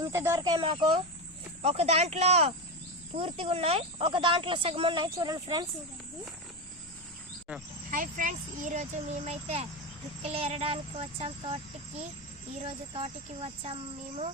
ఇంత దొరికాయి మాకు. ఒక దాంట్లో పూర్తిగా ఉన్నాయి, ఒక దాంట్లో సగం ఉన్నాయి. చూడండి ఫ్రెండ్స్. హాయ్ ఫ్రెండ్స్, ఈరోజు మేమైతే పిక్కలు ఏరడానికి వచ్చాం తోటకి. ఈరోజు తోటకి వచ్చాము మేము.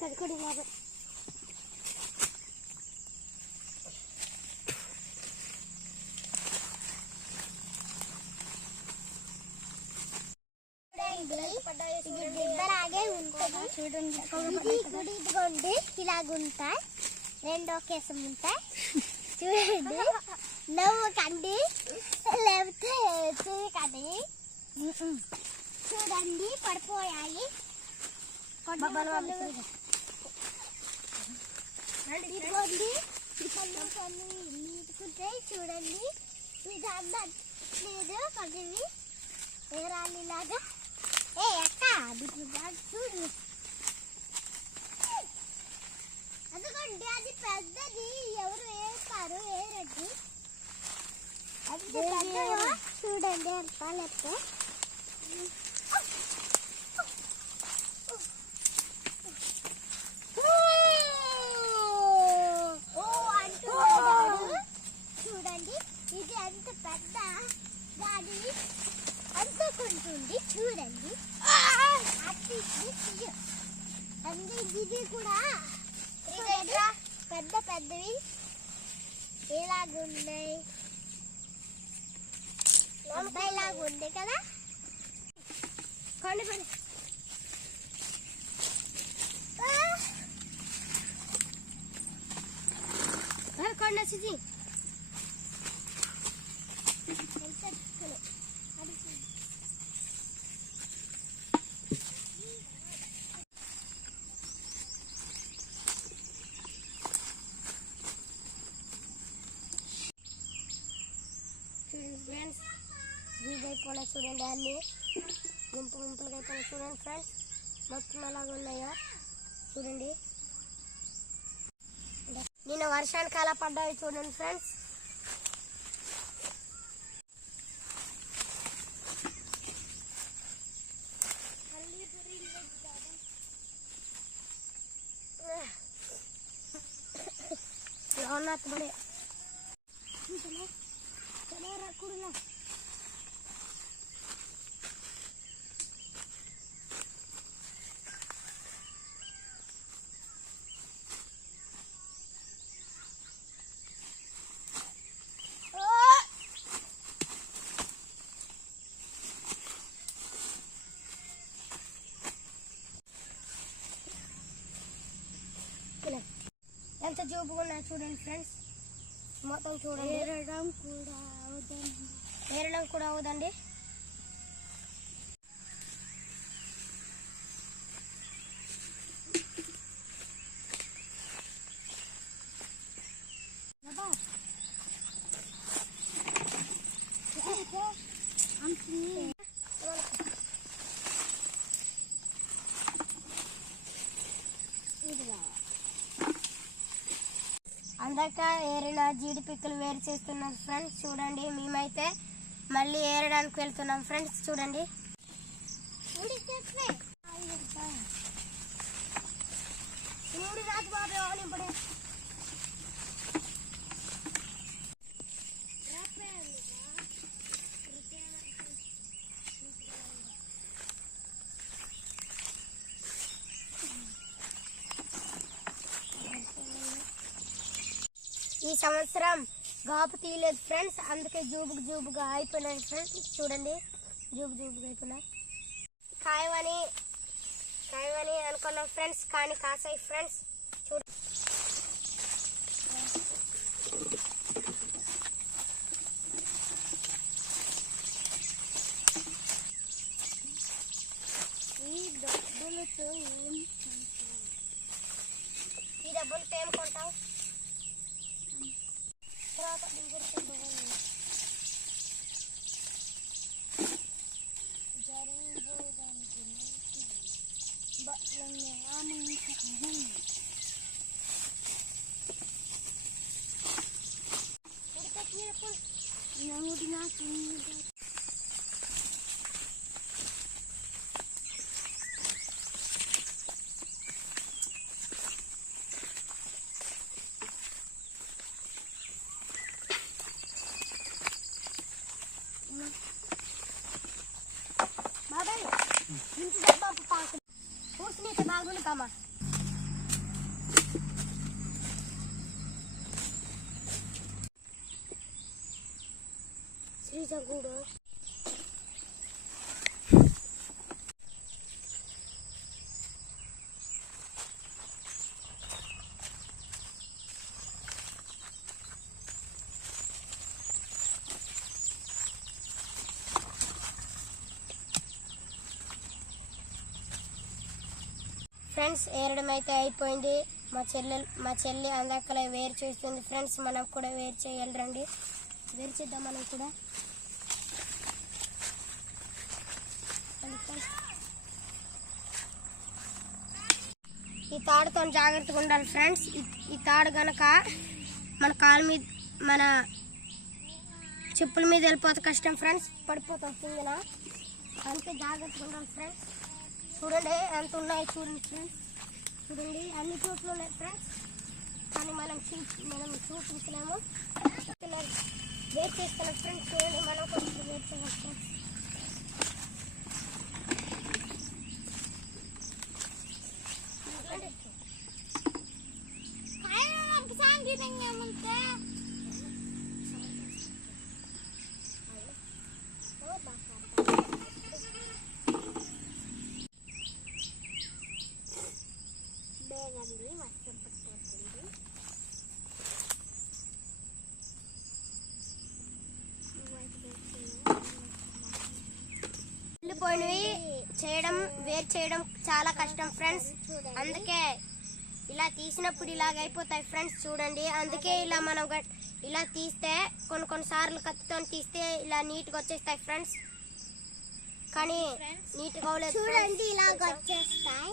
కడుకోడి బాబా చూడండి. ఇదిగోండి ఇలాగుంటాయి, రెండో కేసం ఉంటాయి. చూడండి, నవ్వు కండి లేకపోతే చూడకండి. చూడండి పడిపోయాయి. ఇదిగోండి పళ్ళు నీటుకుంటాయి. చూడండి, ఇది అన్నట్లేదు పడివి ఏరాలిలాగా. ఏ అక్క చూడు, అదిగోండి అది పెద్దది. ఎవరు వేస్తారు ఏరండి, అది పెద్దగా. చూడండి ఎరపాలెత్తే చూడండి. ఇది ఎంత పెద్ద దాని అందుకుంటుంది. చూడండి, ఇది కూడా పెద్ద పెద్దవి ఎలాగున్నాయి, అబ్బాయిలాగా ఉంది కదా. కొండ కొండ సిద్ధి ఫ్రెండ్స్. అయిపోయినా చూడండి, అన్ని గుంపు గుంపులుగా అయిపోయినా చూడండి ఫ్రెండ్స్. మొత్తం అలాగ ఉన్నాయో చూడండి. నిన్న వర్షానికి అలా పడ్డాయి చూడండి ఫ్రెండ్స్. బడే ఎంత జోబుగా ఉన్నాయి చూడండి ఫ్రెండ్స్. మొత్తం చూడండి. ఏరడం కూడా అవదండి. అందక ఏరిన జీడి పిక్కలు వేరు చేస్తున్నారు ఫ్రెండ్స్. చూడండి, మేమైతే మళ్ళీ ఏరడానికి వెళ్తున్నాం ఫ్రెండ్స్. చూడండి, ఈ సంవత్సరం గాపు తీయలేదు ఫ్రెండ్స్, అందుకే జూబుగా అయిపోయినాయి ఫ్రెండ్స్. చూడండి, జూబుగా అయిపోయినాయి. కాయమని అనుకున్నాం ఫ్రెండ్స్, కానీ కాసాయి ఫ్రెండ్స్. చూడండి, ఈ డబ్బులతో ఏం కొంటావు? తర్వాత బాగుంది కామా. శ్రీజగూడు ఫ్రెండ్స్. ఏరడం అయితే అయిపోయింది. మా చెల్లి అందక్కలే వేరు చేస్తుంది ఫ్రెండ్స్. మనం కూడా వేరు చేయాలి, రండి వేరు చేద్దాం మనం కూడా. ఈ తాడుతో జాగ్రత్తగా ఉండాలి ఫ్రెండ్స్. ఈ తాడు గనక మన కాలు మీద, మన చెప్పుల మీద వెళ్ళిపోతే కష్టం ఫ్రెండ్స్, పడిపోతాం కిందన. అందుకే జాగ్రత్తగా ఉండాలి ఫ్రెండ్స్. చూడండి ఎంత ఉన్నాయి, చూడండి ఫ్రెండ్స్. చూడండి, అన్ని చోట్ల ఉన్నాయి ఫ్రెండ్స్, కానీ మనం చూపించలేము. వెయిట్ చేస్తున్నాం ఫ్రెండ్స్. చూడండి, మనం కొంచెం వెయిట్ చేయాలి ఫ్రెండ్స్. వేరు చేయడం చాలా కష్టం ఫ్రెండ్స్. అందుకే ఇలా తీసినప్పుడు ఇలాగ అయిపోతాయి ఫ్రెండ్స్. చూడండి, అందుకే ఇలా మనం ఇలా తీస్తే కొన్నిసార్లు కత్తితో తీస్తే ఇలా నీట్గా వచ్చేస్తాయి ఫ్రెండ్స్. కానీ నీట్గా అవ్వలేదు. చూడండి, ఇలాగ వచ్చేస్తాయి.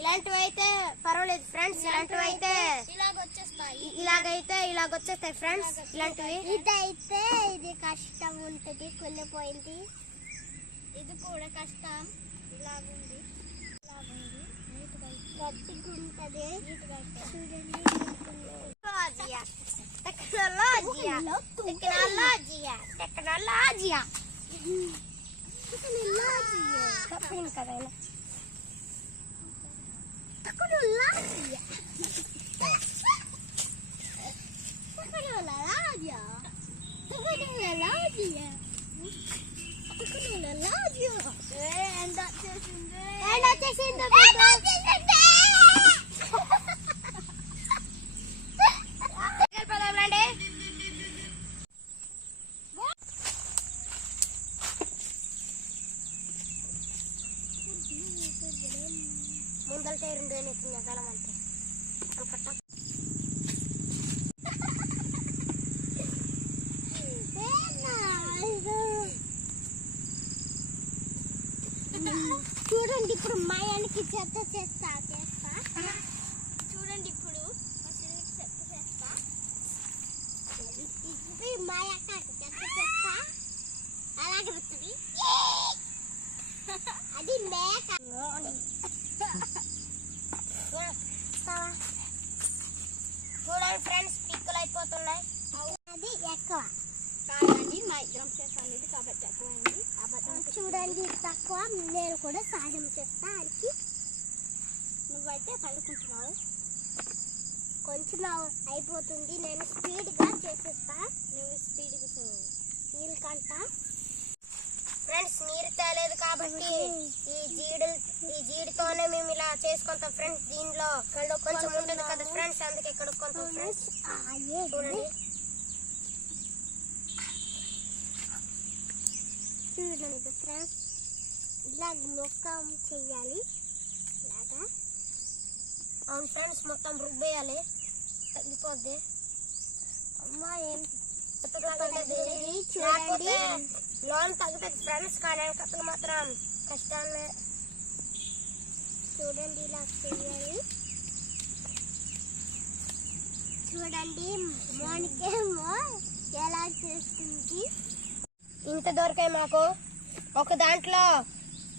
ఇలాంటివి అయితే పర్వాలేదు ఫ్రెండ్స్. ఇలాంటివి అయితే ఇలాగ వచ్చేస్తాయి ఫ్రెండ్స్. ఇలాంటివి ఇదైతే ఇది కష్టం ఉంటుంది, కుళ్ళిపోయింది. ఇది కూడా కష్టం. ఇలాగుంది, గట్టిగా ఉంటుంది. ముందల టైర్ ఉండేది కాలం అంతే అనుకుంటా. చూడండి, ఇప్పుడు మా ఆయనకి చెత్త చేస్తా. చూడండి, ఇప్పుడు అలాగే అది మేక చూడండి ఫ్రెండ్స్ పిక్కులు అయిపోతున్నాయి. అది ఎక్కువ కాదండి, మా ఇద్దరం చేస్తాను కాబట్టి ఎక్కువైంది. చూడండి తక్కువ, నేను కూడా సాయం చేస్తా. అది నువ్వైతే పడుకుంటున్నావు, కొంచెం అయిపోతుంది. నేను స్పీడ్గా చేసేస్తా, నువ్వు స్పీడ్గా నీళ్ళు కంట. ఫ్రెండ్స్ నీరు తేలేదు కాబట్టి ఈ జీడితోనే మేము ఇలా చేసుకుంటాం ఫ్రెండ్స్. దీనిలో కొంచెం ఉంటుంది కదా ఫ్రెండ్స్, అందుకే కడుక్కుంటాం ఫ్రెండ్స్. చూడండి చూడండి ఫ్రెండ్స్, ఇలా మొత్తం చెయ్యాలి. ఇలాగా అవును ఫ్రెండ్స్, మొత్తం రుబ్బేయాలి, తగ్గిపోద్ది. అమ్మా ఏం చూడండి లోన్ తగ్గుతుంది ఫ్రెండ్స్, కానీ కథలు మాత్రం కష్టాలే. చూడండి ఇలా చేయాలి. చూడండి మోనికేమో ఎలా చేస్తుంది. ఇంత దొరికాయి మాకు. ఒక దాంట్లో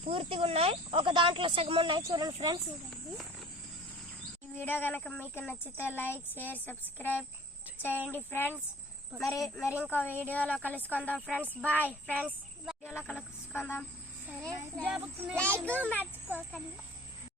పూర్తిగా ఉన్నాయి, ఒక దాంట్లో సగం ఉన్నాయి. చూడండి ఫ్రెండ్స్, ఈ వీడియో కనుక మీకు నచ్చితే లైక్, షేర్, సబ్స్క్రైబ్ చేయండి ఫ్రెండ్స్. మరి ఇంకో వీడియోలో కలుసుకుందాం ఫ్రెండ్స్. బాయ్ ఫ్రెండ్స్, వీడియోలో కలుసుకుందాం. సరే, లైక్ మర్చిపోకండి.